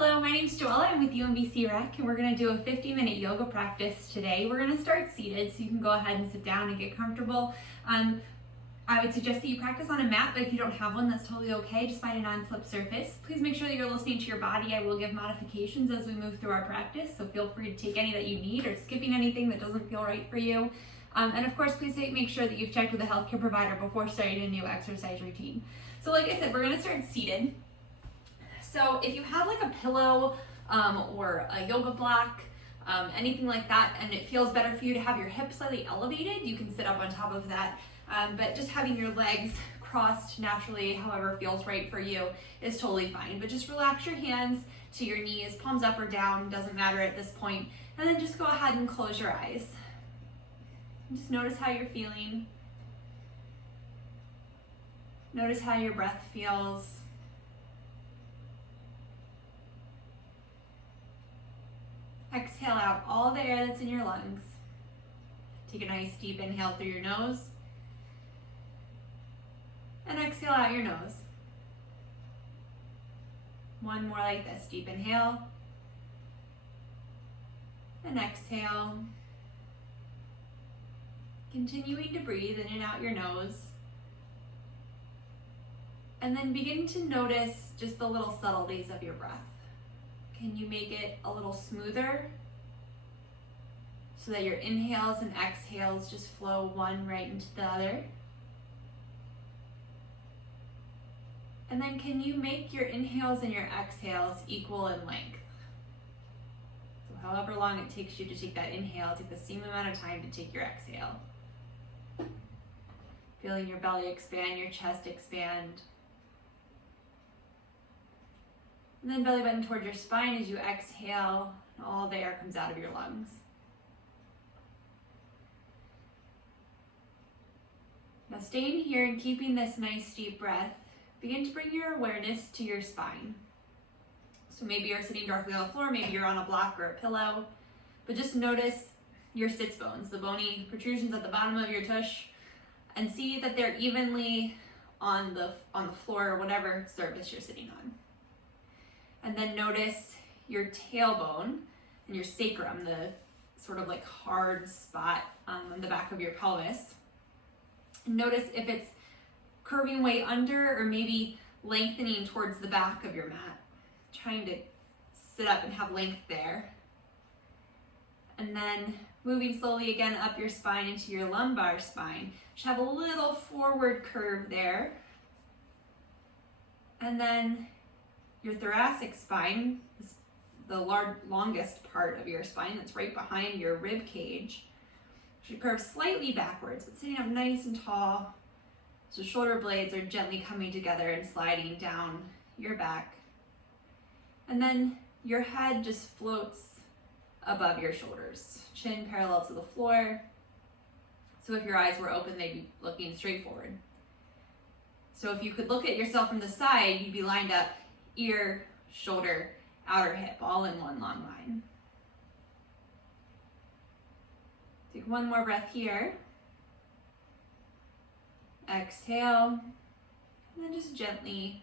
Hello, my name's Joella. I'm with UMBC Rec, and we're going to do a 50-minute yoga practice today. We're going to start seated, so you can go ahead and sit down and get comfortable. I would suggest that you practice on a mat, but if you don't have one, that's totally okay. Just find a non-slip surface. Please make sure that you're listening to your body. I will give modifications as we move through our practice, so feel free to take any that you need or skipping anything that doesn't feel right for you. And of course, please make sure that you've checked with a healthcare provider before starting a new exercise routine. So like I said, we're going to start seated. So if you have like a pillow or a yoga block, anything like that, and it feels better for you to have your hips slightly elevated, you can sit up on top of that. But just having your legs crossed naturally, however feels right for you, is totally fine. But just relax your hands to your knees, palms up or down, doesn't matter at this point. And then just go ahead and close your eyes. Just notice how you're feeling. Notice how your breath feels. Exhale out all the air that's in your lungs. Take a nice deep inhale through your nose. And exhale out your nose. One more like this. Deep inhale. And exhale. Continuing to breathe in and out your nose. And then begin to notice just the little subtleties of your breath. Can you make it a little smoother so that your inhales and exhales just flow one right into the other? And then can you make your inhales and your exhales equal in length? So however long it takes you to take that inhale, take the same amount of time to take your exhale. Feeling your belly expand, your chest expand. And then belly button towards your spine as you exhale, and all the air comes out of your lungs. Now staying here and keeping this nice deep breath, begin to bring your awareness to your spine. So maybe you're sitting directly on the floor, maybe you're on a block or a pillow, but just notice your sits bones, the bony protrusions at the bottom of your tush, and see that they're evenly on the floor or whatever surface you're sitting on. And then notice your tailbone and your sacrum, the sort of like hard spot on the back of your pelvis. Notice if it's curving way under or maybe lengthening towards the back of your mat. Trying to sit up and have length there. And then moving slowly again up your spine into your lumbar spine. Just have a little forward curve there. And then your thoracic spine, the longest part of your spine that's right behind your rib cage, should curve slightly backwards, but sitting up nice and tall. So shoulder blades are gently coming together and sliding down your back. And then your head just floats above your shoulders, chin parallel to the floor. So if your eyes were open, they'd be looking straight forward. So if you could look at yourself from the side, you'd be lined up ear, shoulder, outer hip, all in one long line. Take one more breath here. Exhale, and then just gently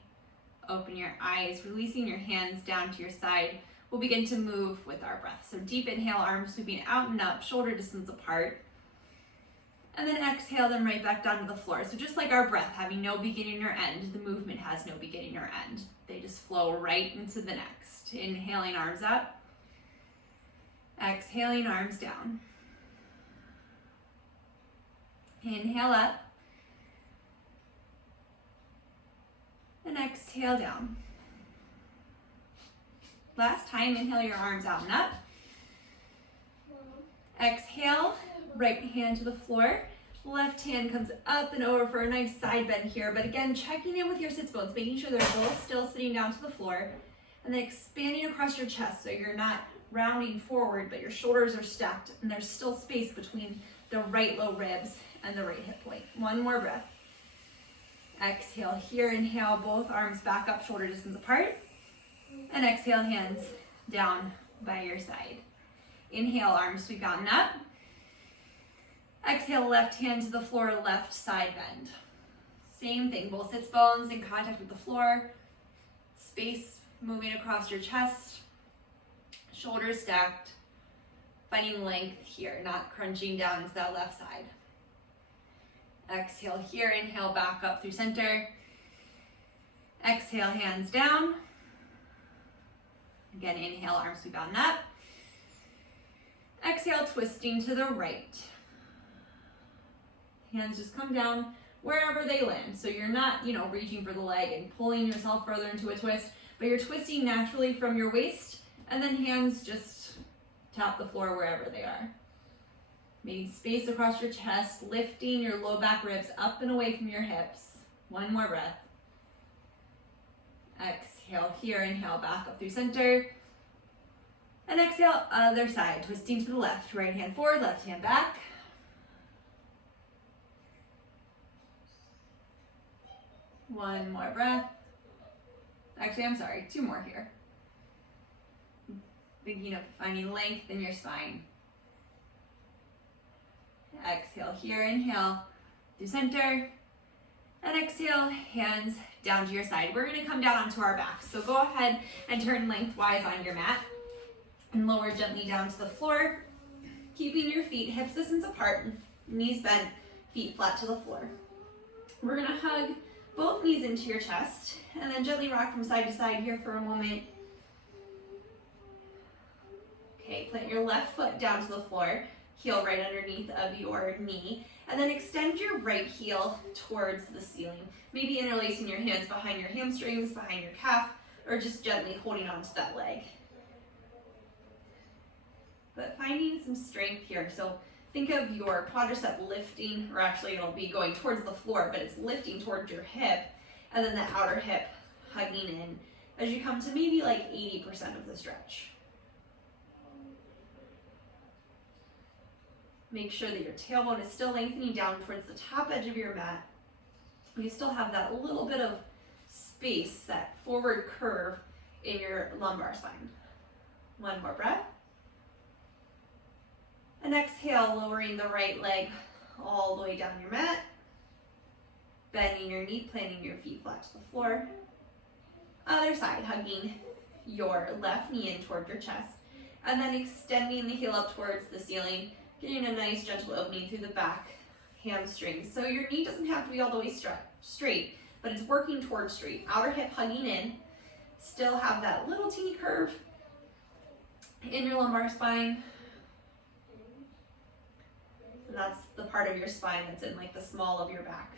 open your eyes, releasing your hands down to your side. We'll begin to move with our breath. So deep inhale, arms sweeping out and up, shoulder distance apart. And then exhale them right back down to the floor. So just like our breath, having no beginning or end, the movement has no beginning or end. They just flow right into the next. Inhaling, arms up. Exhaling, arms down. Inhale up. And exhale down. Last time, inhale your arms out and up. Exhale, right hand to the floor. Left hand comes up and over for a nice side bend here. But again, checking in with your sits bones, making sure they're both still sitting down to the floor. And then expanding across your chest so you're not rounding forward, but your shoulders are stacked and there's still space between the right low ribs and the right hip point. One more breath. Exhale here, inhale, both arms back up, shoulder distance apart. And exhale, hands down by your side. Inhale, arms sweep out and up. Exhale, left hand to the floor, left side bend. Same thing, both sits bones in contact with the floor. Space Moving across your chest, shoulders stacked, finding length here, not crunching down into that left side. Exhale here, inhale back up through center. Exhale, hands down. Again, inhale, arms sweep out and up. Exhale, twisting to the right. Hands just come down wherever they land. So you're not, reaching for the leg and pulling yourself further into a twist, but you're twisting naturally from your waist, and then hands just tap the floor wherever they are. Making space across your chest, lifting your low back ribs up and away from your hips. One more breath. Exhale here, inhale back up through center. And exhale, other side, twisting to the left. Right hand forward, left hand back. One more breath. Actually, I'm sorry, 2 more here. Thinking of finding length in your spine. Exhale here, inhale through center. And exhale, hands down to your side. We're gonna come down onto our backs. So go ahead and turn lengthwise on your mat and lower gently down to the floor, keeping your feet hips distance apart, knees bent, feet flat to the floor. We're gonna hug both knees into your chest and then gently rock from side to side here for a moment. Okay, plant your left foot down to the floor, heel right underneath of your knee, and then extend your right heel towards the ceiling. Maybe interlacing your hands behind your hamstrings, behind your calf, or just gently holding onto that leg. But finding some strength here. So think of your quadricep lifting, or actually it'll be going towards the floor, but it's lifting towards your hip, and then the outer hip hugging in as you come to maybe like 80% of the stretch. Make sure that your tailbone is still lengthening down towards the top edge of your mat. You still have that little bit of space, that forward curve in your lumbar spine. One more breath. And exhale, lowering the right leg all the way down your mat. Bending your knee, planting your feet flat to the floor. Other side, hugging your left knee in toward your chest. And then extending the heel up towards the ceiling, getting a nice gentle opening through the back hamstrings. So your knee doesn't have to be all the way straight, but it's working towards straight. Outer hip hugging in. Still have that little teeny curve in your lumbar spine. And that's the part of your spine that's in like the small of your back.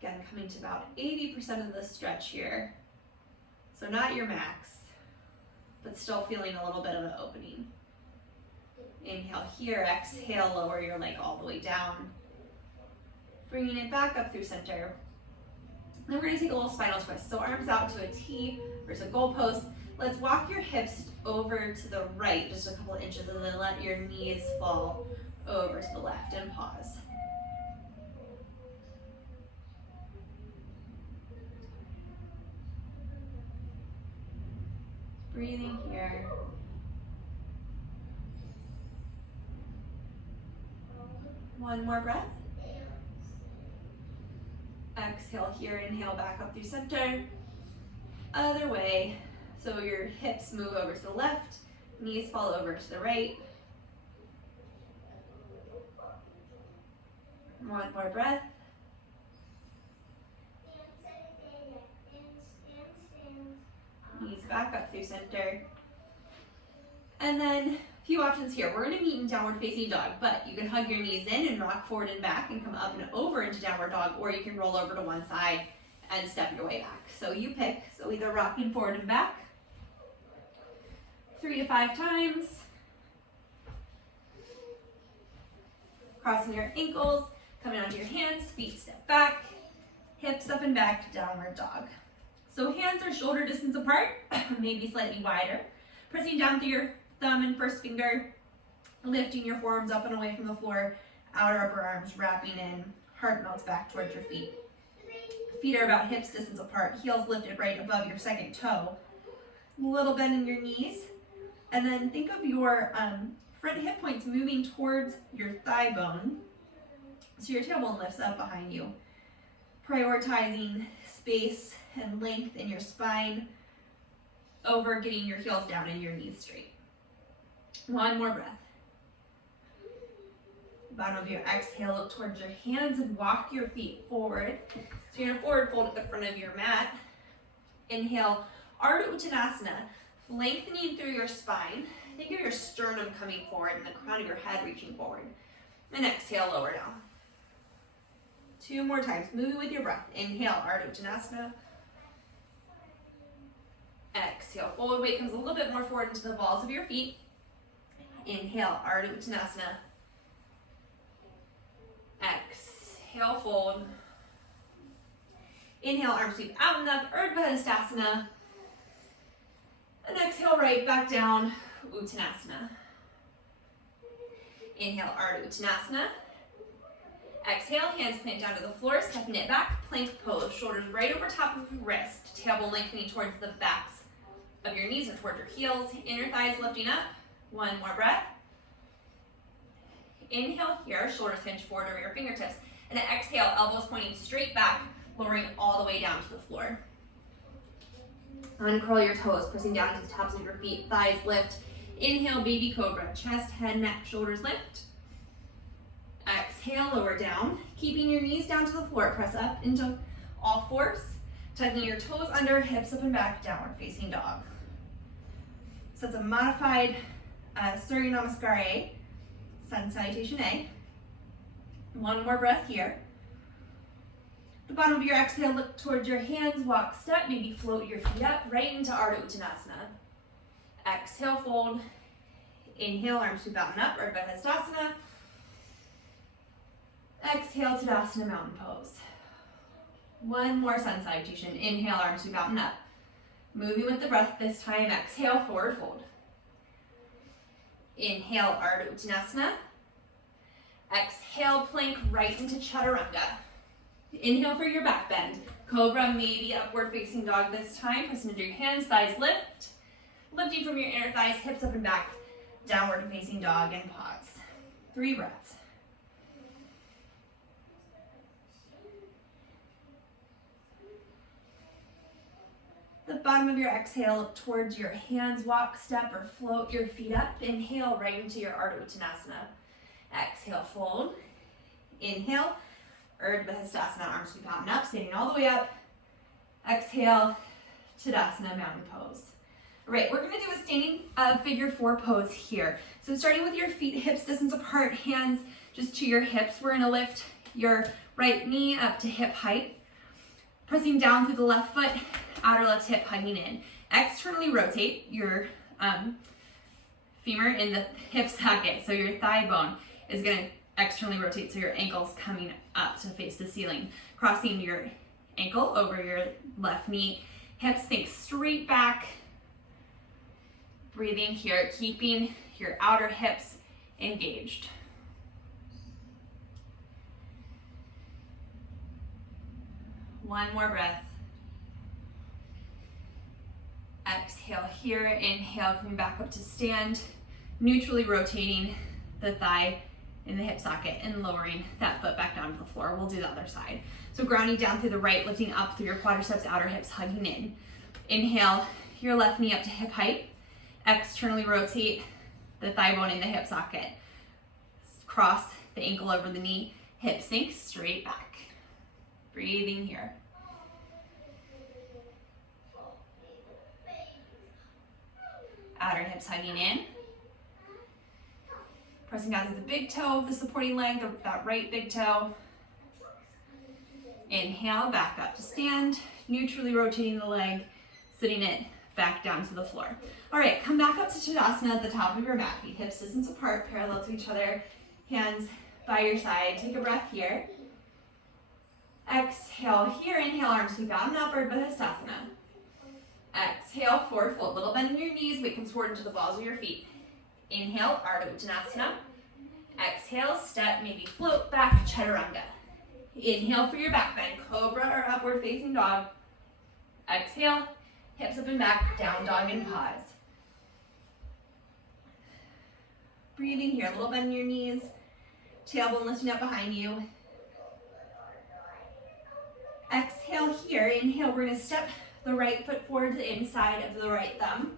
Again, coming to about 80% of the stretch here. So not your max, but still feeling a little bit of an opening. Inhale here, exhale, lower your leg all the way down. Bringing it back up through center. Then we're gonna take a little spinal twist. So arms out to a T or to a goalpost. Let's walk your hips over to the right, just a couple inches, and then let your knees fall over to the left and pause. Breathing here. One more breath. Exhale here, inhale back up through center. Other way. So your hips move over to the left, knees fall over to the right. One more breath. Knees back up through center. And then a few options here. We're gonna meet in downward facing dog, but you can hug your knees in and rock forward and back and come up and over into downward dog, or you can roll over to one side and step your way back. So you pick. So either rocking forward and back, 3 to 5 times. Crossing your ankles, coming onto your hands, feet step back, hips up and back, downward dog. So hands are shoulder distance apart, maybe slightly wider. Pressing down through your thumb and first finger, lifting your forearms up and away from the floor, outer upper arms wrapping in, heart melts back towards your feet. Feet are about hips distance apart, heels lifted right above your second toe. A little bend in your knees, and then think of your front hip points moving towards your thigh bone, so your tailbone lifts up behind you. Prioritizing space and length in your spine over getting your heels down and your knees straight. One more breath. Bottom of your exhale, look towards your hands and walk your feet forward. So you're gonna forward fold at the front of your mat. Inhale, Ardha Uttanasana, lengthening through your spine. Think of your sternum coming forward and the crown of your head reaching forward. And exhale, lower down. 2 more times, moving with your breath. Inhale, Ardha Uttanasana. Exhale, forward weight comes a little bit more forward into the balls of your feet. Inhale, Ardha Uttanasana. Exhale, fold. Inhale, arms sweep out and up, Urdhva Hastasana. And exhale, right back down, Uttanasana. Inhale, Ardha Uttanasana. Exhale, hands plant down to the floor, stepping it back, plank pose. Shoulders right over top of your wrist, tailbone lengthening towards the backs of your knees or towards your heels. Inner thighs lifting up. 1 more breath. Inhale here, shoulders hinge forward over your fingertips. And then exhale, elbows pointing straight back, lowering all the way down to the floor. Uncurl your toes, pressing down into the tops of your feet, thighs lift. Inhale, baby cobra, chest, head, neck, shoulders lift. Exhale, lower down, keeping your knees down to the floor. Press up into all fours, tucking your toes under, hips up and back, downward facing dog. So it's a modified Surya Namaskar A, Sun Salutation A. 1 more breath here. The bottom of your exhale, look towards your hands, walk, step, maybe float your feet up right into Ardha Uttanasana. Exhale, fold. Inhale, arms sweep out and up, Urdhva Hastasana. Exhale, Tadasana, mountain pose. 1 more sun salutation. Inhale, arms sweep out and up. Moving with the breath this time, exhale, forward fold. Inhale, Ardha Uttanasana. Exhale, plank right into Chaturanga. Inhale for your back bend. Cobra, maybe upward facing dog this time. Press into your hands, thighs lift. Lifting from your inner thighs, hips up and back. Downward facing dog and pause. 3 breaths. The bottom of your exhale, look towards your hands, walk, step, or float your feet up. Inhale right into your Ardha Uttanasana. Exhale, fold. Inhale, Urdhva Hastasana, arms sweep out and up, standing all the way up. Exhale, Tadasana, mountain pose. All right, we're gonna do a standing figure 4 pose here. So starting with your feet hips distance apart, hands just to your hips, we're gonna lift your right knee up to hip height. Pressing down through the left foot, outer left hip hugging in. Externally rotate your femur in the hip socket. So your thigh bone is gonna externally rotate, so your ankle's coming up to face the ceiling. Crossing your ankle over your left knee, hips sink straight back. Breathing here, keeping your outer hips engaged. One more breath. Exhale here, inhale, coming back up to stand, neutrally rotating the thigh in the hip socket and lowering that foot back down to the floor. We'll do the other side. So grounding down through the right, lifting up through your quadriceps, outer hips, hugging in. Inhale, your left knee up to hip height. Externally rotate the thigh bone in the hip socket. Cross the ankle over the knee, hip sink straight back. Breathing here. Outer hips hugging in. Pressing down through the big toe of the supporting leg, that right big toe. Inhale, back up to stand, neutrally rotating the leg, sitting it back down to the floor. All right, come back up to Tadasana at the top of your mat, feet hips distance apart, parallel to each other, hands by your side. Take a breath here. Exhale here, inhale, arms sweep out and upward, Urdhva Hastasana. Exhale, forward fold, little bend in your knees, weight comes forward into the balls of your feet. Inhale, Ardha Uttanasana. Exhale, step, maybe float back, Chaturanga. Inhale for your back bend, cobra or upward facing dog. Exhale, hips up and back, down dog and pause. Breathing here, little bend in your knees, tailbone lifting up behind you. exhale here, inhale, we're gonna step the right foot forward to the inside of the right thumb.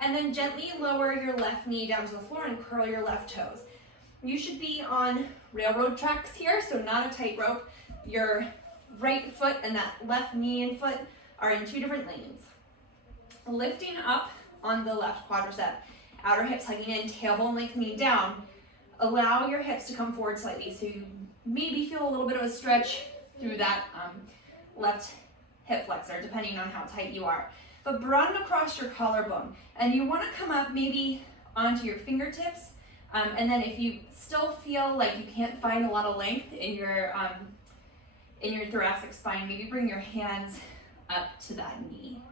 And then gently lower your left knee down to the floor and curl your left toes. You should be on railroad tracks here, so not a tightrope. Your right foot and that left knee and foot are in two different lanes. Lifting up on the left quadricep, outer hips hugging in, tailbone lengthening down. Allow your hips to come forward slightly, so you maybe feel a little bit of a stretch through that left hip flexor, depending on how tight you are. But broaden across your collarbone, and you want to come up maybe onto your fingertips, and then if you still feel like you can't find a lot of length in your thoracic spine, maybe bring your hands up to that knee.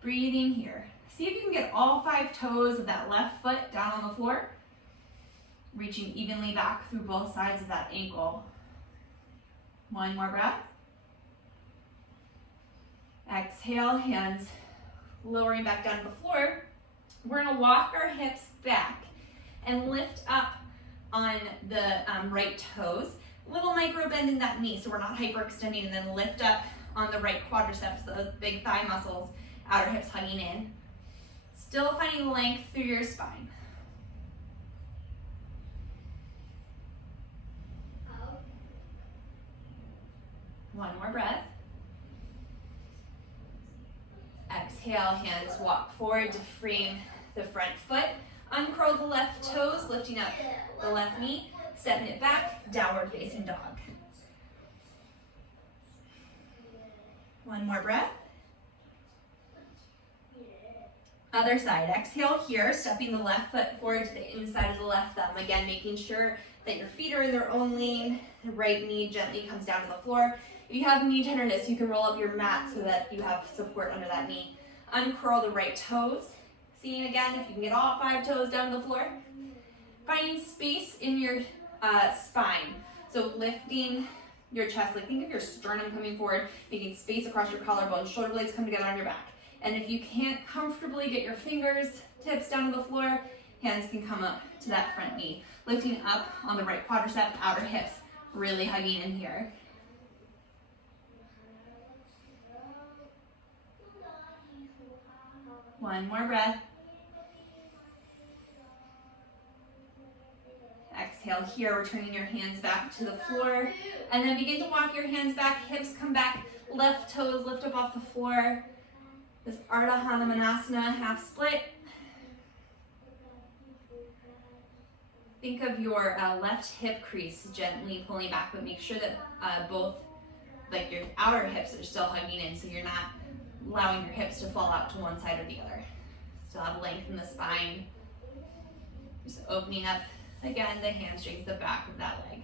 Breathing here. See if you can get all 5 toes of that left foot down on the floor, reaching evenly back through both sides of that ankle. One more breath. Exhale, hands lowering back down to the floor. We're gonna walk our hips back and lift up on the right toes. Little micro bend in that knee, so we're not hyperextending, and then lift up on the right quadriceps, the big thigh muscles, outer hips hugging in. Still finding length through your spine. One more breath. Exhale, hands walk forward to frame the front foot. Uncurl the left toes, lifting up the left knee, stepping it back, downward facing dog. One more breath. Other side, exhale here, stepping the left foot forward to the inside of the left thumb. Again, making sure that your feet are in their own lane. The right knee gently comes down to the floor. If you have knee tenderness, you can roll up your mat so that you have support under that knee. Uncurl the right toes. Seeing again if you can get all 5 toes down to the floor. Finding space in your spine. So lifting your chest, like think of your sternum coming forward, making space across your collarbone, shoulder blades come together on your back. And if you can't comfortably get your fingers tips down to the floor, hands can come up to that front knee. Lifting up on the right quadricep, outer hips, really hugging in here. One more breath. Exhale here, returning your hands back to the floor. And then begin to walk your hands back, hips come back, left toes lift up off the floor. This Ardha Hanumanasana, half split. Think of your left hip crease gently pulling back, but make sure that both, like your outer hips are still hugging in, so you're not allowing your hips to fall out to one side or the other. Still have length in the spine. Just opening up, again, the hamstrings, the back of that leg.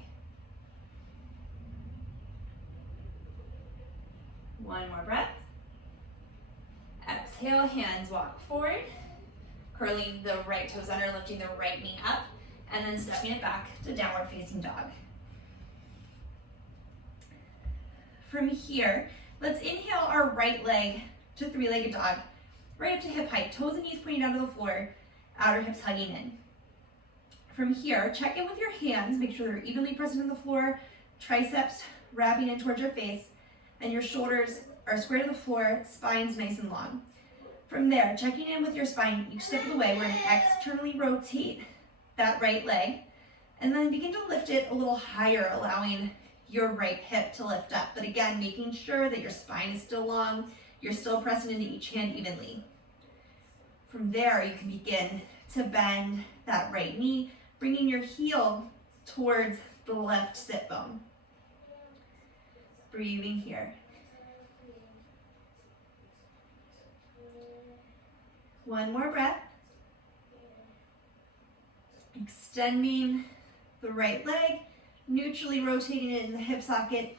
One more breath. Exhale, hands walk forward, curling the right toes under, lifting the right knee up, and then stepping it back to downward facing dog. From here, let's inhale our right leg to 3-legged dog, right up to hip height, toes and knees pointing down to the floor, outer hips hugging in. From here, check in with your hands, make sure they're evenly present on the floor, triceps wrapping in towards your face, and your shoulders are square to the floor, spine's nice and long. From there, checking in with your spine each step of the way, we're going to externally rotate that right leg, and then begin to lift it a little higher, allowing your right hip to lift up. But again, making sure that your spine is still long, you're still pressing into each hand evenly. From there, you can begin to bend that right knee, bringing your heel towards the left sit bone. Breathing here. One more breath. Extending the right leg, neutrally rotating it in the hip socket.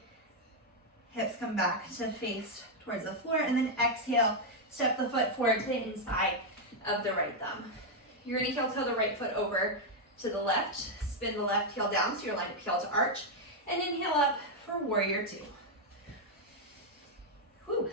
Hips come back to face towards the floor, and then exhale, step the foot forward to the inside of the right thumb. You're gonna heel toe the right foot over to the left, spin the left heel down so you're lined up heel to arch, and inhale up for warrior 2. Whew.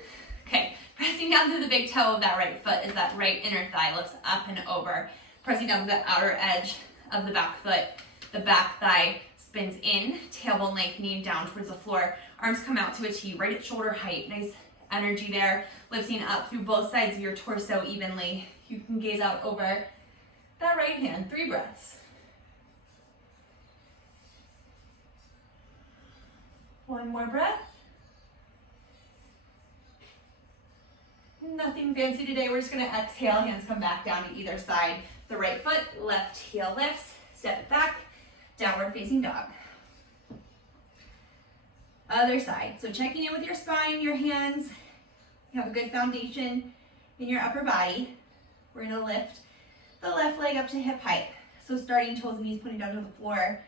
Okay, pressing down through the big toe of that right foot as that right inner thigh lifts up and over. Pressing down to the outer edge of the back foot. The back thigh spins in, tailbone lengthening down towards the floor. Arms come out to a T, right at shoulder height. Nice energy there, lifting up through both sides of your torso evenly. You can gaze out over that right hand, 3 breaths. One more breath. Nothing fancy today. We're just gonna exhale, hands come back down to either side. The right foot, left heel lifts, step it back, downward facing dog. Other side. So checking in with your spine, your hands. You have a good foundation in your upper body. We're gonna lift the left leg up to hip height. So starting toes and knees pointing down to the floor,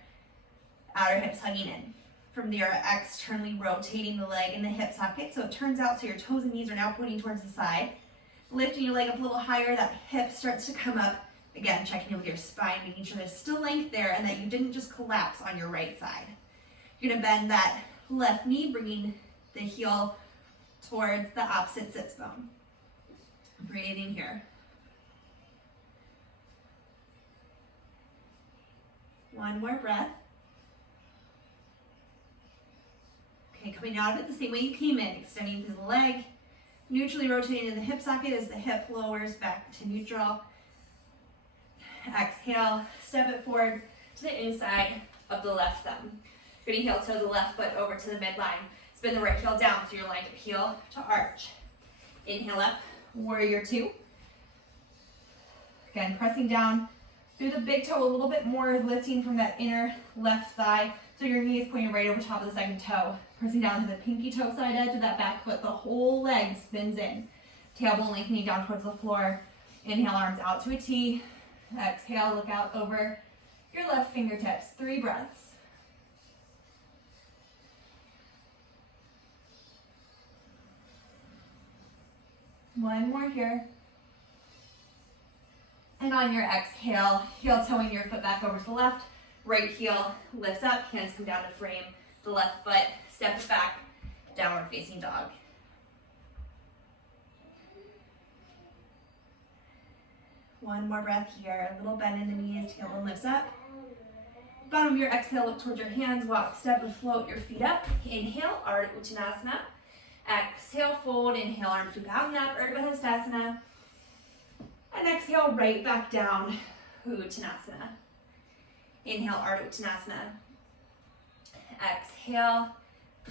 outer hips hugging in. From there, externally rotating the leg in the hip socket so it turns out so your toes and knees are now pointing towards the side. Lifting your leg up a little higher, that hip starts to come up. Again, checking in with your spine, making sure there's still length there and that you didn't just collapse on your right side. You're gonna bend that left knee, bringing the heel towards the opposite sits bone. Breathing here. One more breath. Okay, coming out of it the same way you came in, extending through the leg, neutrally rotating in the hip socket as the hip lowers back to neutral. Exhale, step it forward to the inside of the left thumb. You're gonna heel toe the left foot over to the midline. Spin the right heel down so you're lined up heel to arch. Inhale up, warrior 2. Again, pressing down through the big toe a little bit more, lifting from that inner left thigh. So your knee is pointing right over top of the second toe. Pressing down to the pinky toe side edge of that back foot. The whole leg spins in. Tailbone lengthening down towards the floor. Inhale, arms out to a T. Exhale, look out over your left fingertips. 3 breaths. One more here. And on your exhale, heel toeing your foot back over to the left. Right heel lifts up, hands come down to frame the left foot, step it back, downward facing dog. One more breath here, a little bend in the knees, tailbone lifts up. Bottom of your exhale, look towards your hands, walk, step, and float your feet up. Inhale, Ardha Uttanasana. Exhale, fold, inhale, arms sweep out and up, Urdhva Hastasana. And exhale, right back down, Uttanasana. Inhale, Ardha Uttanasana. Exhale,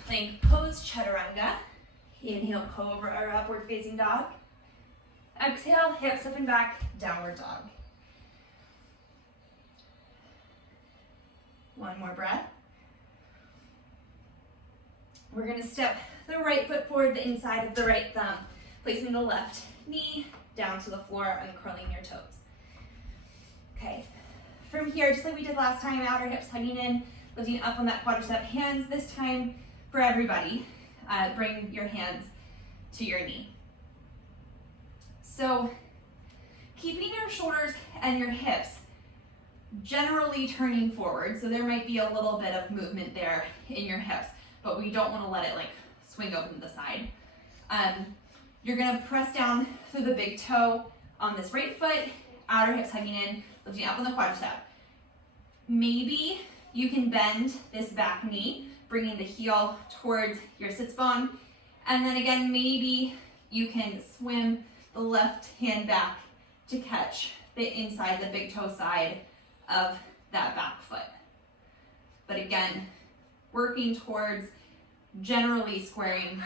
plank pose, Chaturanga. Inhale, cobra or upward facing dog. Exhale, hips up and back, downward dog. One more breath. We're gonna step the right foot forward, the inside of the right thumb, placing the left knee down to the floor, uncurling your toes. Okay, from here, just like we did last time, outer hips hugging in, lifting up on that quadricep. Hands this time for everybody. Bring your hands to your knee. So keeping your shoulders and your hips generally turning forward. So there might be a little bit of movement there in your hips, but we don't want to let it like swing open to the side. You're gonna press down through the big toe on this right foot, outer hips hugging in, lifting up on the quadricep. Maybe you can bend this back knee, bringing the heel towards your sits bone. And then again, maybe you can swim the left hand back to catch the inside, the big toe side of that back foot. But again, working towards generally squaring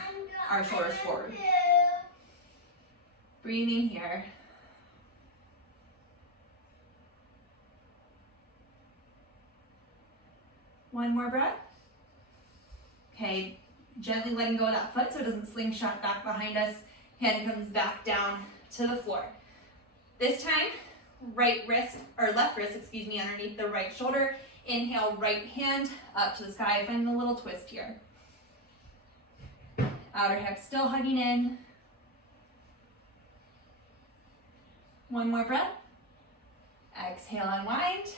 our shoulders forward. Breathing here. One more breath. Okay, gently letting go of that foot so it doesn't slingshot back behind us. Hand comes back down to the floor. This time, left wrist, underneath the right shoulder. Inhale, right hand up to the sky. Find a little twist here. Outer hip still hugging in. One more breath. Exhale, unwind.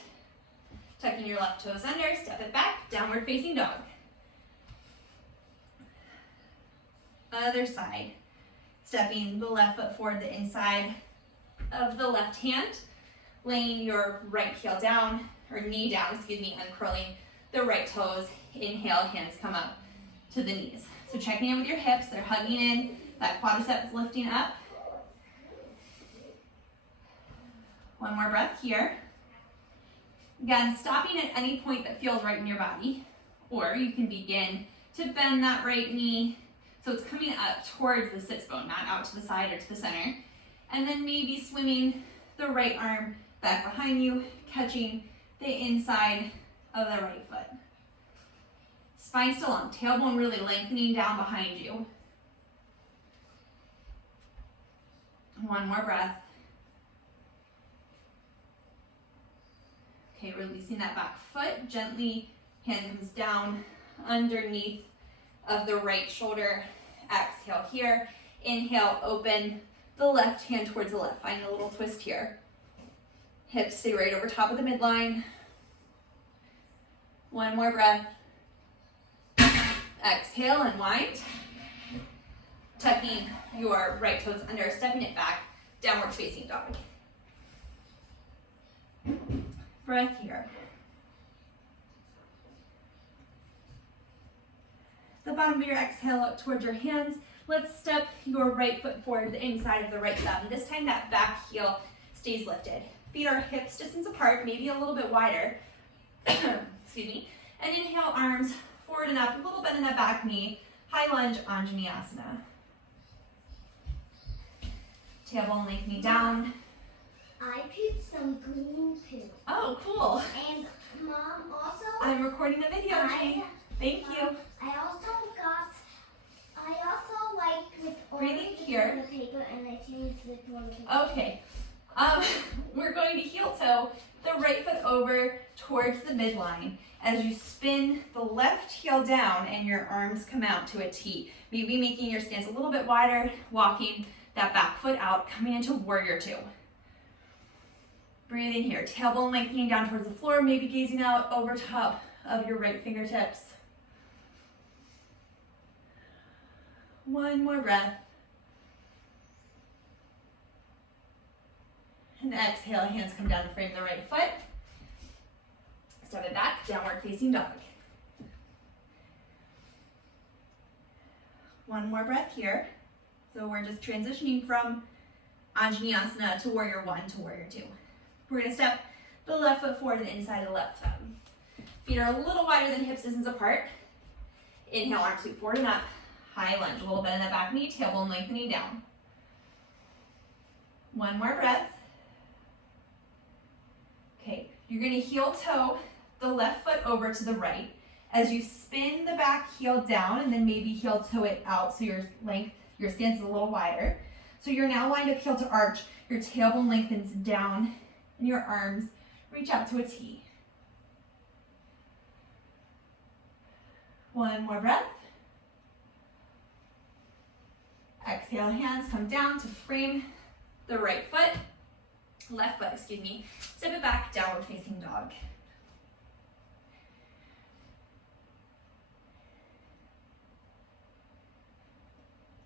Tucking your left toes under, step it back, downward facing dog. Other side. Stepping the left foot forward, the inside of the left hand. Laying your right heel down, or knee down, uncurling the right toes. Inhale, hands come up to the knees. So checking in with your hips, they're hugging in, that quadriceps lifting up. One more breath here. Again, stopping at any point that feels right in your body, or you can begin to bend that right knee so it's coming up towards the sits bone, not out to the side or to the center. And then maybe swimming the right arm back behind you, catching the inside of the right foot. Spine still long, tailbone really lengthening down behind you. One more breath. Okay, releasing that back foot, gently, hand comes down underneath of the right shoulder. Exhale here. Inhale, open the left hand towards the left. Find a little twist here. Hips stay right over top of the midline. One more breath. Exhale and wind. Tucking your right toes under, stepping it back, downward facing dog. Breath here. The bottom of your exhale up towards your hands. Let's step your right foot forward, the inside of the right thumb. This time that back heel stays lifted. Feet are hips distance apart, maybe a little bit wider. Excuse me. And inhale, arms forward and up, a little bend in that back knee. High lunge, Anjaneyasana. Tailbone lengthening down. I pooped some green poop. Oh, cool. And Mom, also, I'm recording a video, Jane. Thank you. I also like with Breathing here. the paper and I changed the one to Okay. We're going to heel toe the right foot over towards the midline as you spin the left heel down and your arms come out to a T. Maybe making your stance a little bit wider, walking that back foot out, coming into warrior two. Breathing here, tailbone lengthening down towards the floor, maybe gazing out over top of your right fingertips. One more breath. And exhale, hands come down to frame the right foot. Step it back, downward facing dog. One more breath here. So we're just transitioning from Anjaneyasana to warrior one to warrior two. We're gonna step the left foot forward to the inside of the left thumb. Feet are a little wider than hips distance apart. Inhale, arms sweep forward and up. High lunge, a little bit in that back knee, tailbone lengthening down. One more breath. Okay, you're gonna heel toe the left foot over to the right as you spin the back heel down and then maybe heel toe it out so your stance is a little wider. So you're now lined up heel to arch, your tailbone lengthens down and your arms reach out to a T. One more breath. Exhale, hands come down to frame the left foot, excuse me. Step it back, downward facing dog.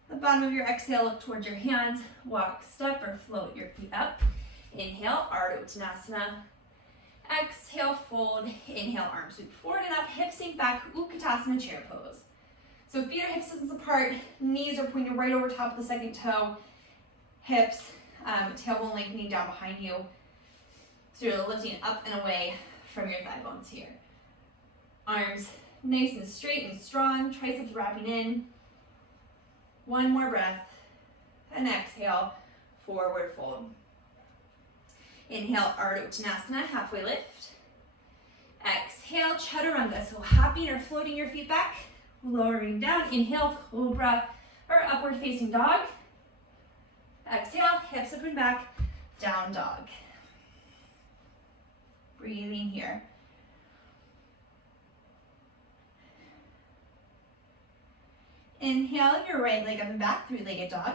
The bottom of your exhale, look towards your hands. Walk, step, or float your feet up. Inhale, Ardha Uttanasana. Exhale, fold. Inhale, arms sweep forward and up. Hips sink back, Utkatasana, chair pose. So feet are hip distance apart. Knees are pointing right over top of the second toe. Hips, tailbone lengthening down behind you. So you're lifting up and away from your thigh bones here. Arms nice and straight and strong. Triceps wrapping in. One more breath. And exhale, forward fold. Inhale, Ardha Uttanasana, halfway lift. Exhale, Chaturanga. So hopping or floating your feet back, lowering down. Inhale, Cobra or upward facing dog. Exhale, hips up and back, down dog. Breathing here. Inhale, your right leg up and back, three-legged dog.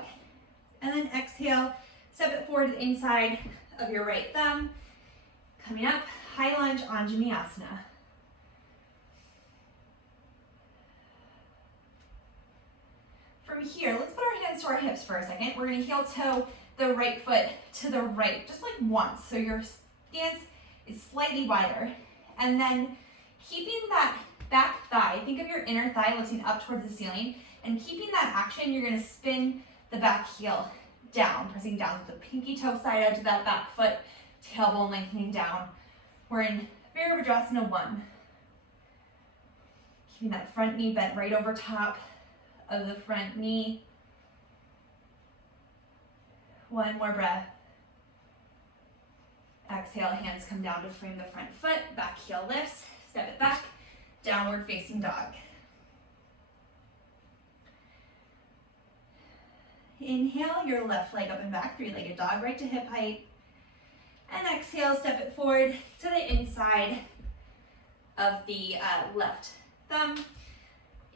And then exhale, step it forward to the inside of your right thumb. Coming up, high lunge, Anjaneyasana. From here, let's put our hands to our hips for a second. We're gonna heel toe the right foot to the right, just like once. So your stance is slightly wider. And then keeping that back thigh. Think of your inner thigh lifting up towards the ceiling, and keeping that action, you're gonna spin the back heel down, pressing down with the pinky toe side edge of that back foot, tailbone lengthening down. We're in Virabhadrasana 1. Keeping that front knee bent right over top of the front knee. One more breath. Exhale, hands come down to frame the front foot, back heel lifts, step it back, downward facing dog. Inhale, your left leg up and back, three-legged dog, right to hip height. And exhale, step it forward to the inside of the left thumb.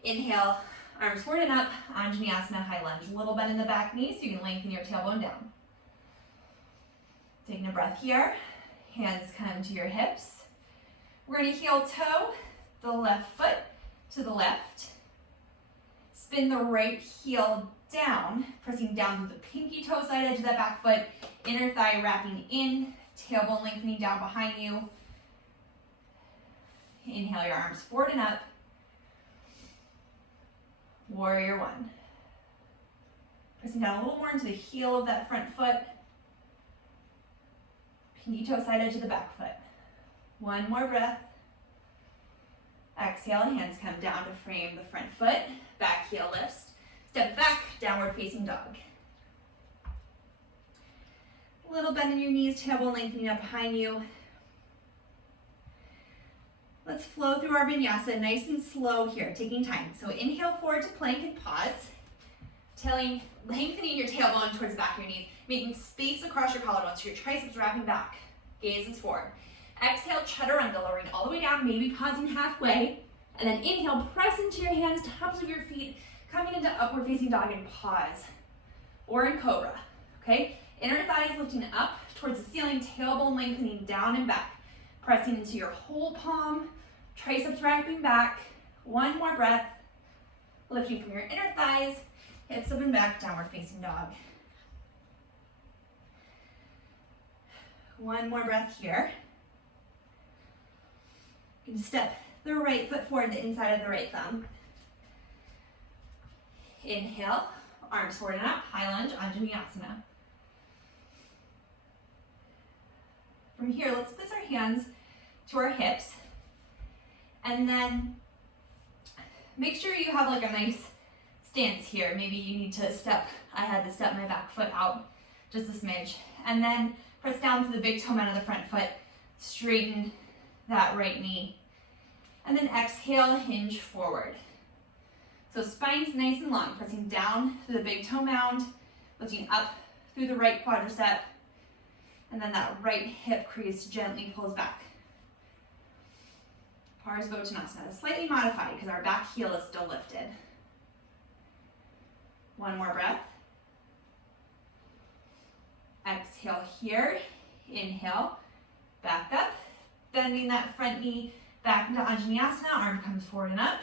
Inhale, arms forward and up, Anjaneyasana, high lunge. A little bend in the back knee so you can lengthen your tailbone down. Taking a breath here, hands come to your hips. We're gonna heel toe the left foot to the left. Spin the right heel down, pressing down through the pinky toe side edge of that back foot, inner thigh wrapping in, tailbone lengthening down behind you. Inhale your arms forward and up. Warrior 1. Pressing down a little more into the heel of that front foot. Pinky toe side edge of the back foot. One more breath. Exhale, hands come down to frame the front foot. Back heel lifts. Step back, downward facing dog. A little bend in your knees, tailbone lengthening up behind you. Let's flow through our vinyasa nice and slow here, taking time. So inhale forward to plank and pause. Lengthening your tailbone towards the back of your knees, making space across your collarbones so your triceps wrapping back. Gaze is forward. Exhale, chaturanga, lowering all the way down, maybe pausing halfway. And then inhale, press into your hands, tops of your feet, coming into upward facing dog and pause. Or in cobra, okay? Inner thighs lifting up towards the ceiling, tailbone lengthening down and back. Pressing into your whole palm, triceps wrapping back. One more breath. Lifting from your inner thighs, hips up and back, downward facing dog. One more breath here. You can step the right foot forward, the inside of the right thumb. Inhale, arms forward and up, high lunge, Anjaneyasana. From here, let's place our hands to our hips, and then make sure you have like a nice stance here. Maybe you need to step, I had to step my back foot out just a smidge, and then press down to the big toe mound of the front foot, straighten that right knee, and then exhale, hinge forward. So spine's nice and long, pressing down to the big toe mound, lifting up through the right quadricep, and then that right hip crease gently pulls back. Parsvottanasana, slightly modified because our back heel is still lifted. One more breath. Exhale here, inhale, back up, bending that front knee back into Anjaneyasana, arm comes forward and up.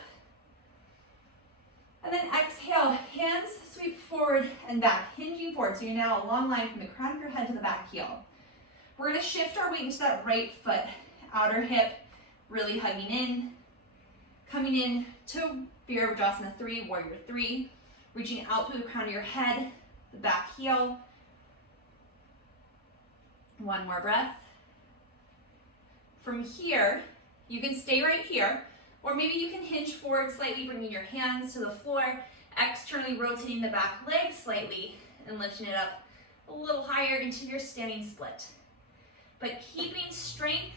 And then exhale, hands sweep forward and back, hinging forward. So you're now a long line from the crown of your head to the back heel. We're gonna shift our weight into that right foot, outer hip, really hugging in, coming in to Virabhadrasana 3, Warrior 3, reaching out through the crown of your head, the back heel. One more breath. From here, you can stay right here, or maybe you can hinge forward slightly, bringing your hands to the floor, externally rotating the back leg slightly, and lifting it up a little higher into your standing split. But keeping strength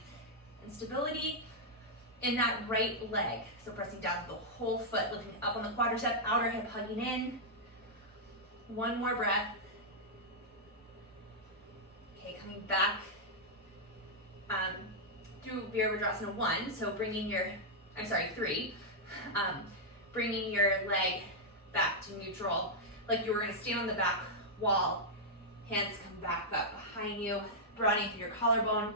and stability in that right leg. So pressing down to the whole foot, lifting up on the quadricep, outer hip hugging in. One more breath. Okay, coming back through Virabhadrasana 1, so bringing your, 3, bringing your leg back to neutral, like you were gonna stand on the back wall, hands come back up behind you, broadening through your collarbone.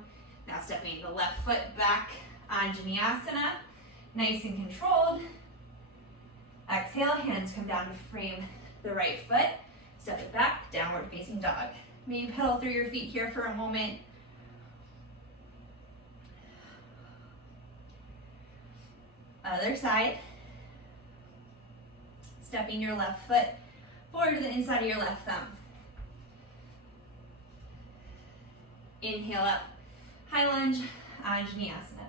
Now stepping the left foot back, Anjaneyasana, nice and controlled. Exhale, hands come down to frame the right foot, step it back, downward facing dog. Maybe pedal through your feet here for a moment. Other side. Stepping your left foot forward to the inside of your left thumb. Inhale up, high lunge, Anjaneyasana.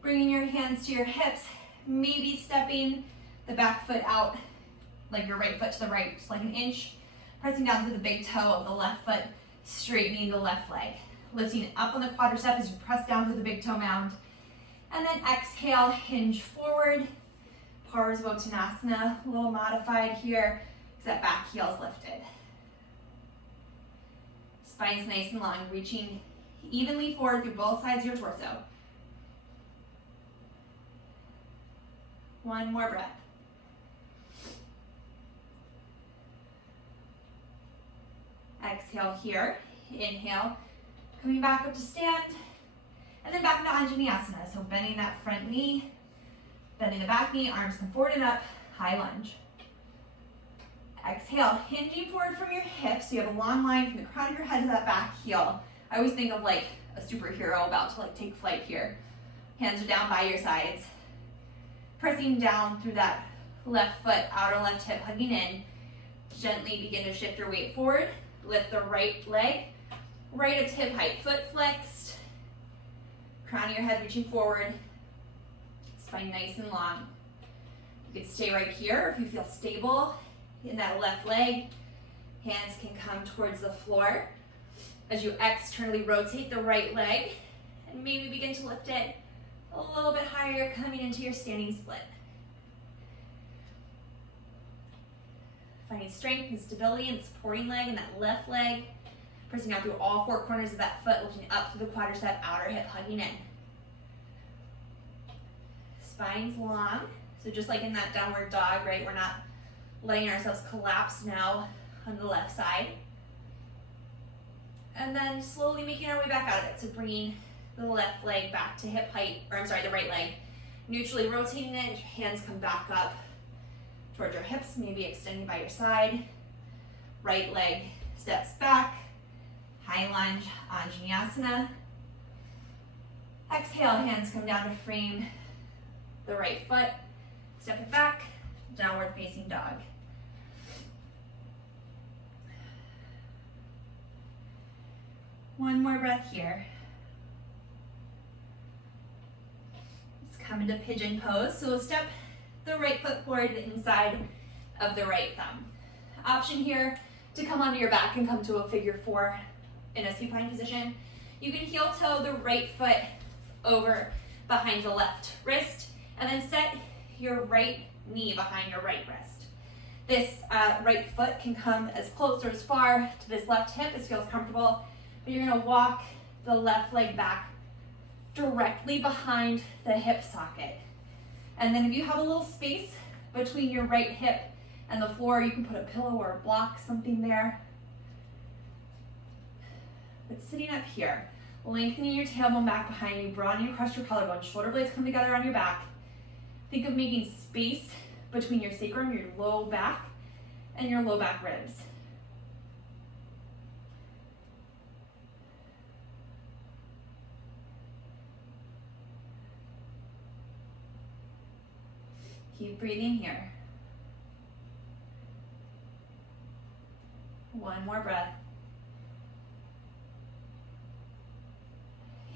Bringing your hands to your hips, maybe stepping the back foot out, like your right foot to the right, just like an inch. Pressing down through the big toe of the left foot, straightening the left leg. Lifting up on the quadricep as you press down through the big toe mound. And then exhale, hinge forward. Parsvottanasana, a little modified here, because that back heel is lifted. Spine's nice and long, reaching evenly forward through both sides of your torso. One more breath. Exhale here, inhale, coming back up to stand, and then back into Anjaneyasana. So bending that front knee, bending the back knee, arms come forward and up, high lunge. Exhale, hinging forward from your hips, so you have a long line from the crown of your head to that back heel. I always think of like a superhero about to like take flight here. Hands are down by your sides. Pressing down through that left foot, outer left hip, hugging in. Gently begin to shift your weight forward. Lift the right leg, right up to hip height, foot flexed. Crown of your head reaching forward. Spine nice and long. You can stay right here if you feel stable in that left leg. Hands can come towards the floor as you externally rotate the right leg and maybe begin to lift it a little bit higher, coming into your standing split. Finding strength and stability in the supporting leg and that left leg. Pressing out through all four corners of that foot, lifting up through the quadricep, outer hip hugging in. Spine's long, so just like in that downward dog, right? We're not letting ourselves collapse now on the left side. And then slowly making our way back out of it. So bringing the left leg back to hip height, or I'm sorry, the right leg. Neutrally rotating it, your hands come back up towards your hips, maybe extending by your side. Right leg steps back, high lunge, Anjaneyasana. Exhale, hands come down to frame the right foot. Step it back, downward facing dog. One more breath here. Let's come into pigeon pose. So we'll step the right foot forward to the inside of the right thumb. Option here to come onto your back and come to a figure four in a supine position. You can heel toe the right foot over behind the left wrist and then set your right knee behind your right wrist. This right foot can come as close or as far to this left hip as feels comfortable, but you're gonna walk the left leg back directly behind the hip socket. And then if you have a little space between your right hip and the floor, you can put a pillow or a block, something there. But sitting up here, lengthening your tailbone back behind you, broadening across your collarbone, shoulder blades come together on your back. Think of making space between your sacrum, your low back, and your low back ribs. Keep breathing here. One more breath.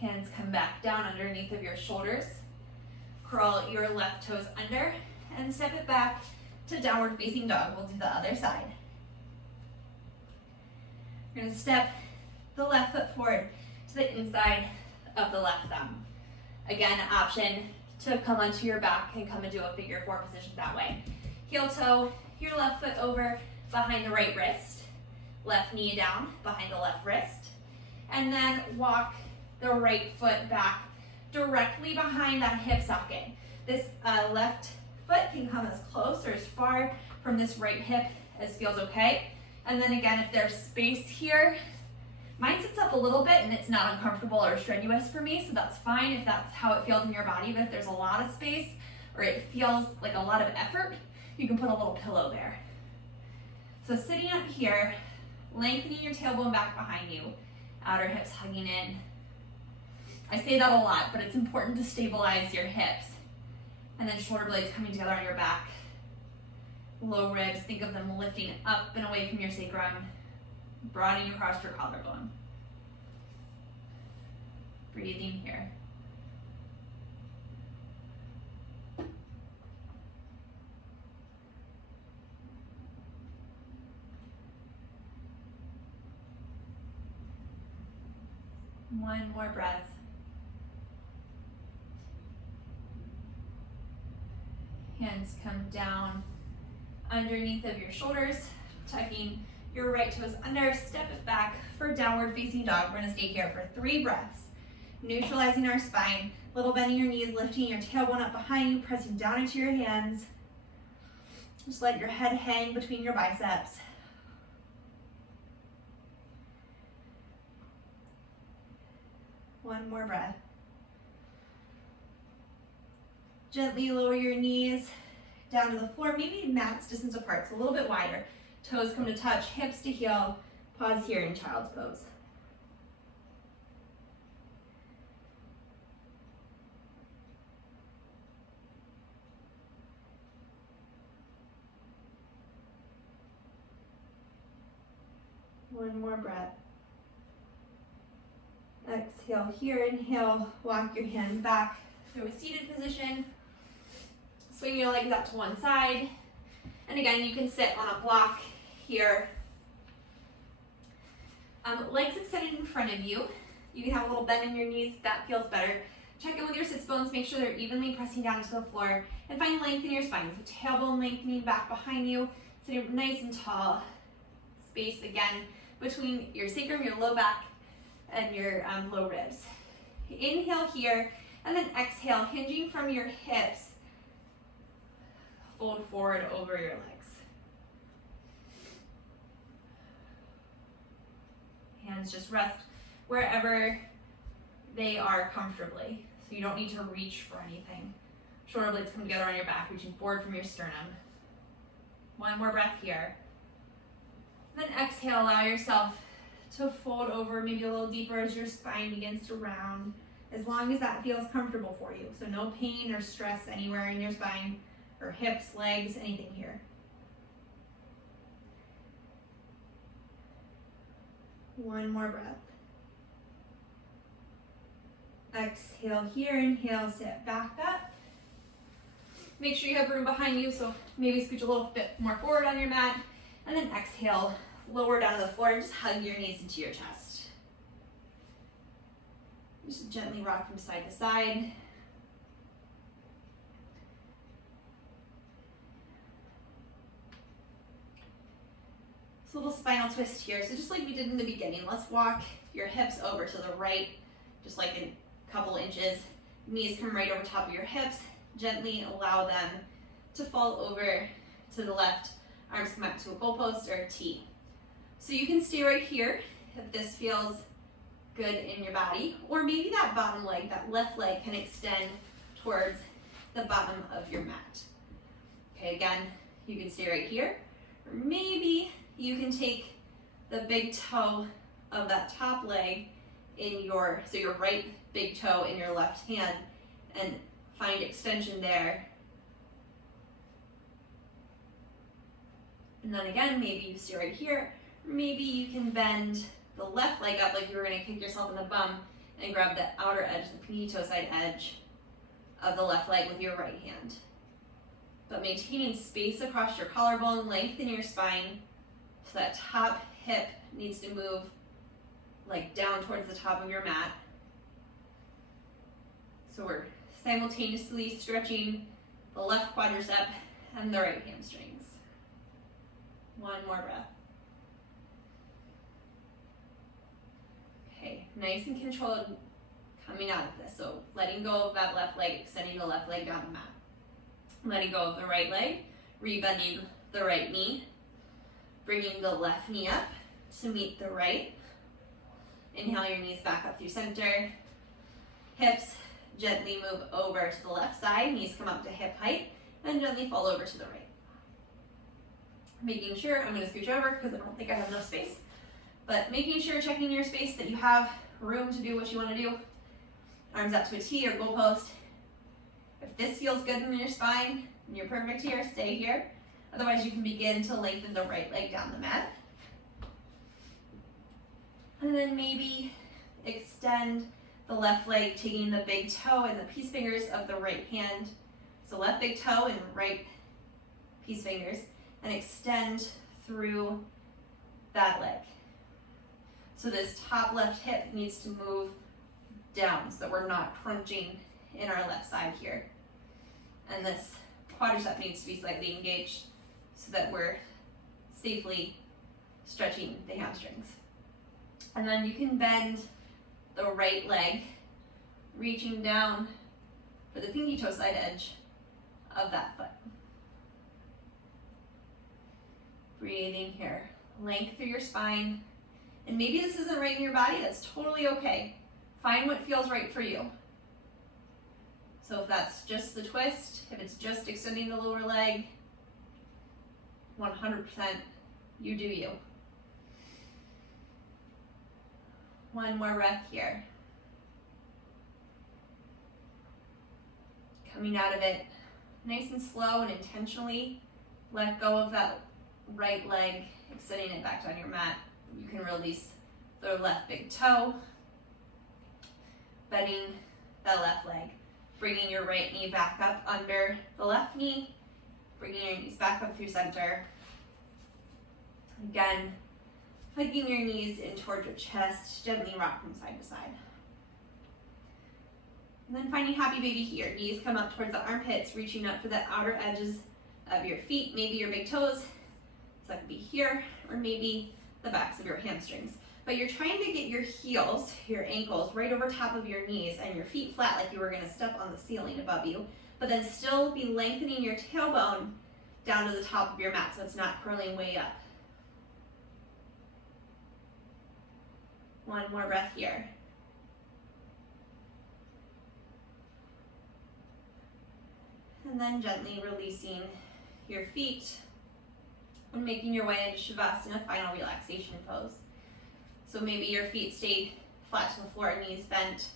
Hands come back down underneath of your shoulders. Curl your left toes under and step it back to downward facing dog. We'll do the other side. You're gonna step the left foot forward to the inside of the left thumb. Again, option to come onto your back and come into a figure four position that way. Heel toe your left foot over behind the right wrist. Left knee down behind the left wrist. And then walk the right foot back directly behind that hip socket. This left foot can come as close or as far from this right hip as feels okay. And then again, if there's space here, mine sits up a little bit and it's not uncomfortable or strenuous for me, so that's fine if that's how it feels in your body. But if there's a lot of space or it feels like a lot of effort, you can put a little pillow there. So sitting up here, lengthening your tailbone back behind you, outer hips hugging in. I say that a lot, but it's important to stabilize your hips. And then shoulder blades coming together on your back. Low ribs, think of them lifting up and away from your sacrum, broadening across your collarbone. Breathing here. One more breath. Hands come down underneath of your shoulders, tucking your right toes under, step it back for downward facing dog. We're gonna stay here for 3 breaths. Neutralizing our spine, little bending your knees, lifting your tailbone up behind you, pressing down into your hands. Just let your head hang between your biceps. One more breath. Gently lower your knees down to the floor, maybe mat's distance apart, so a little bit wider. Toes come to touch, hips to heel. Pause here in child's pose. One more breath. Exhale here, inhale, walk your hands back through a seated position. Swing your legs out to one side. And again, you can sit on a block here. Legs extended in front of you. You can have a little bend in your knees if that feels better. Check in with your sits bones, make sure they're evenly pressing down to the floor, and find length in your spine. So tailbone lengthening back behind you, sitting nice and tall. Space again between your sacrum, your low back, and your low ribs. Inhale here, and then exhale, hinging from your hips. Fold forward over your legs. Hands just rest wherever they are comfortably. So you don't need to reach for anything. Shoulder blades come together on your back, reaching forward from your sternum. One more breath here. Then exhale, allow yourself to fold over maybe a little deeper as your spine begins to round, as long as that feels comfortable for you. So no pain or stress anywhere in your spine, or hips, legs, anything here. One more breath. Exhale here, inhale, sit back up. Make sure you have room behind you, so maybe scooch a little bit more forward on your mat. And then exhale, lower down to the floor, and just hug your knees into your chest. Just gently rock from side to side. So a little spinal twist here. So just like we did in the beginning, let's walk your hips over to the right, just like a couple inches. Knees come right over top of your hips. Gently allow them to fall over to the left. Arms come up to a goalpost or a T. So you can stay right here if this feels good in your body, or maybe that bottom leg, that left leg, can extend towards the bottom of your mat. Okay, again, you can stay right here, or maybe you can take the big toe of that top leg in your right big toe in your left hand and find extension there. And then again, maybe you stay right here. Maybe you can bend the left leg up like you were gonna kick yourself in the bum and grab the outer edge, the pinky toe side edge of the left leg with your right hand. But maintaining space across your collarbone, lengthen your spine, so that top hip needs to move like down towards the top of your mat. So we're simultaneously stretching the left quadricep and the right hamstrings. One more breath. Okay, nice and controlled coming out of this. So letting go of that left leg, extending the left leg down the mat. Letting go of the right leg, rebending the right knee, bringing the left knee up to meet the right. Inhale your knees back up through center. Hips gently move over to the left side, knees come up to hip height, and gently fall over to the right. Making sure, I'm gonna scooch over because I don't think I have enough space, but making sure, checking your space, that you have room to do what you wanna do. arms out to a T or goalpost. If this feels good in your spine and you're perfect here, stay here. Otherwise, you can begin to lengthen the right leg down the mat. And then maybe extend the left leg, taking the big toe and the peace fingers of the right hand. So left big toe and right peace fingers, and extend through that leg. So this top left hip needs to move down so that we're not crunching in our left side here. And this quadricep needs to be slightly engaged so that we're safely stretching the hamstrings. And then you can bend the right leg, reaching down for the pinky toe side edge of that foot. Breathing here, length through your spine. And maybe this isn't right in your body, that's totally okay. Find what feels right for you. So if that's just the twist, if it's just extending the lower leg, 100% you do you. One more breath here. Coming out of it nice and slow and intentionally let go of that right leg, extending it back down your mat. You can release the left big toe, bending that left leg, bringing your right knee back up under the left knee, bringing your knees back up through center. Again, hugging your knees in towards your chest, gently rock from side to side. And then finding happy baby here. Knees come up towards the armpits, reaching up for the outer edges of your feet, maybe your big toes. So that could be here, or maybe the backs of your hamstrings. But you're trying to get your heels, your ankles, right over top of your knees and your feet flat like you were gonna step on the ceiling above you, but then still be lengthening your tailbone down to the top of your mat so it's not curling way up. One more breath here. And then gently releasing your feet and making your way into Shavasana, final relaxation pose. So maybe your feet stay flat to the floor, knees bent,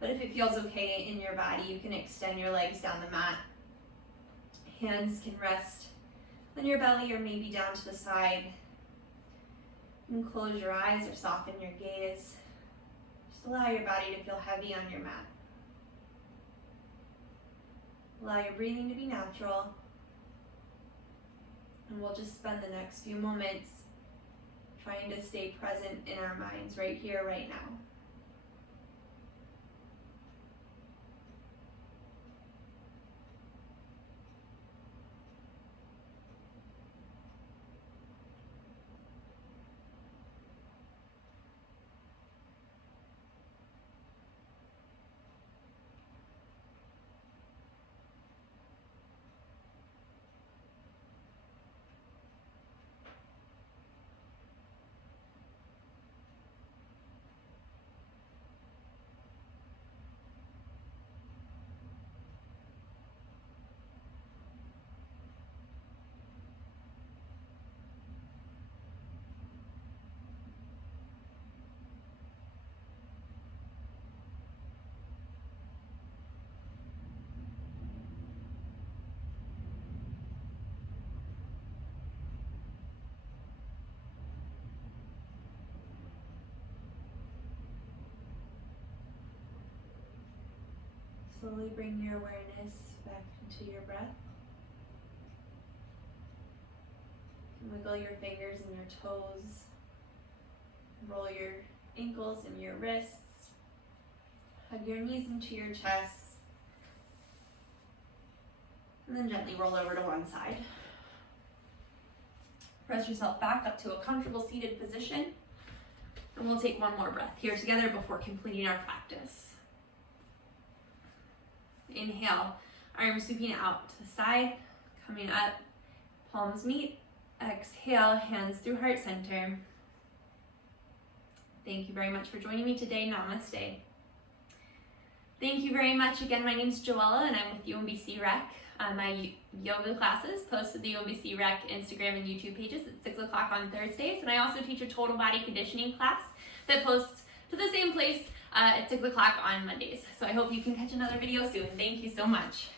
but if it feels okay in your body, you can extend your legs down the mat. Hands can rest on your belly or maybe down to the side. You can close your eyes or soften your gaze. Just allow your body to feel heavy on your mat. Allow your breathing to be natural. And we'll just spend the next few moments trying to stay present in our minds right here, right now. Slowly bring your awareness back into your breath. Wiggle your fingers and your toes. Roll your ankles and your wrists. Hug your knees into your chest. And then gently roll over to one side. Press yourself back up to a comfortable seated position. And we'll take one more breath here together before completing our practice. Inhale, arms sweeping out to the side, coming up, palms meet. Exhale, hands through heart center. Thank you very much for joining me today. Namaste. Thank you very much. Again, my name is Joella and I'm with UMBC Rec. My yoga classes post to the UMBC Rec Instagram and YouTube pages at 6 o'clock on Thursdays. And I also teach a total body conditioning class that posts to the same place at 6 o'clock on Mondays. So I hope you can catch another video soon. Thank you so much.